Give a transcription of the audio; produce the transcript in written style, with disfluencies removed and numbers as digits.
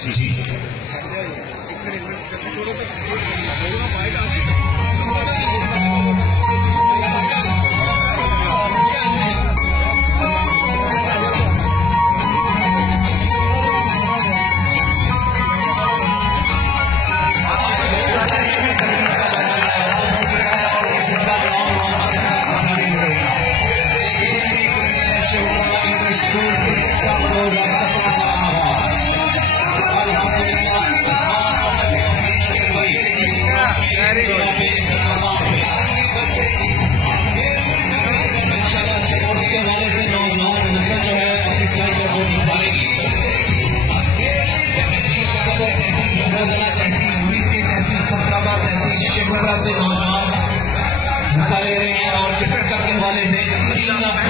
जी से नौजवान हिस्सा ले रहे हैं और क्रिकेट करने वाले से 3 लाख